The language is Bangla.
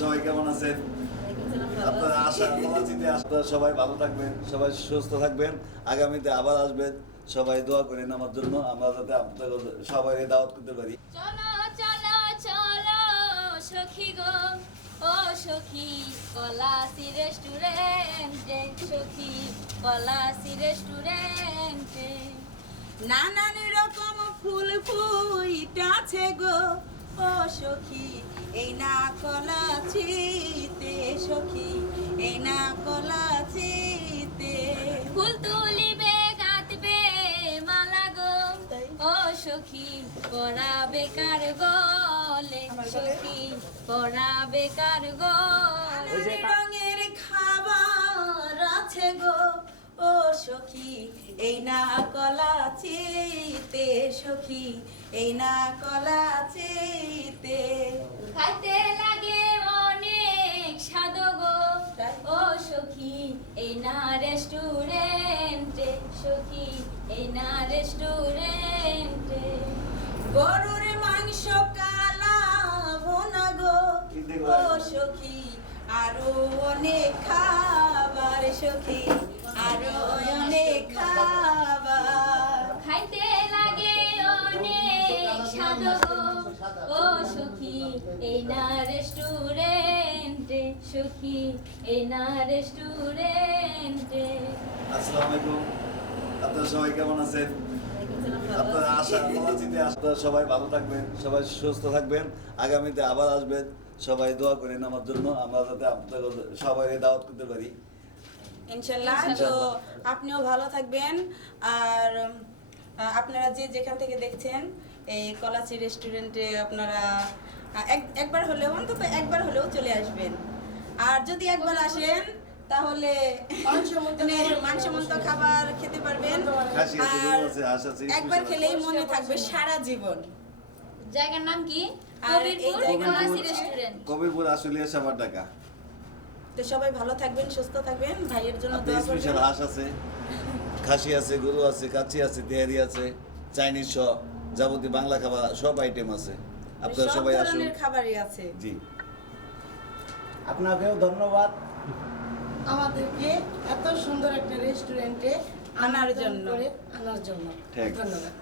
সবাই কেমন আছেন? আপনারা আশা কলাচিতে আপনারা সবাই ভালো থাকবেন, সবাই সুস্থ থাকবেন। আগামীতে আবার আসবেন। সবাই দোয়া করেন আমার জন্য। আমরা যাতে আপনাদের সবাই দাওয়াত করতে পারি। চলো চলো চলো, সখী গো। ও সখী রেস্টুরেন্টে সখী রেস্টুরেন্টে নানান রকম ফুল ফুইটাছে গো। ও সখী, এই না সখী এই না কলাচিতে ফুল তুলিবে গাঁথবে মালা গো। ও সখী গলে। গলে? রঙের খাবার আছে গো। ও সখী এই না কলাচিতে সখী এই না কলাচিতে খাইতে লাগে রেস্টুরেন্টে সখী এই না রেস্টুরেন্টে গরুর মাংস কালা ভোনা গো। ও সখী আরও অনেক খাবার সখী আরও অনেক খাবার। খাইতে লাগে অনেক স্বাদ ও সখী এই না রেস্টুরেন্টে সখী এই রেস্টুরেন্টে আসসালামু আলাইকুম। আপনারা সবাই কেমন আছেন? আপনারা আশা কলাচিতে আপনারা সবাই ভালো থাকবেন সবাই সুস্থ থাকবেন। আগামীতে আবার আসবেন। সবাই দোয়া করেন আমার জন্য। আমরা যাতে আপনাদের সবাই দাওয়াত করতে পারি। ইনশাল্লাহ তো আপনিও ভালো থাকবেন। আর আপনারা যে যেখান থেকে দেখছেন এই কলাচি রেস্টুরেন্টে আপনারা এক- একবার হলেও অন্তত একবার হলেও চলে আসবেন। আর যদি একবার আসেন তাহলে মানে মানসম্মত খাবার খেতে পারবেন। আর একবার খেলেই মনে থাকবে সারা জীবন। জায়গার নাম কি? কবিরপুর আশুলিয়া ঢাকা। তো সবাই ভালো থাকবেন সুস্থ থাকবেন। ভাইয়ের জন্য দোয়া করবেন। হাঁস আছে খাসি আছে গরু আছে কাচি আছে তেহারি আছে চাইনিজ সব যাবতীয় বাংলা খাবার সব আইটেম আছে। আপনারা সবাই আসুন। খাবারই আছে। জি। আপনাকেও ধন্যবাদ। আমাদেরকে এত সুন্দর একটা রেস্টুরেন্টে আনার জন্য। আনার জন্য। ধন্যবাদ।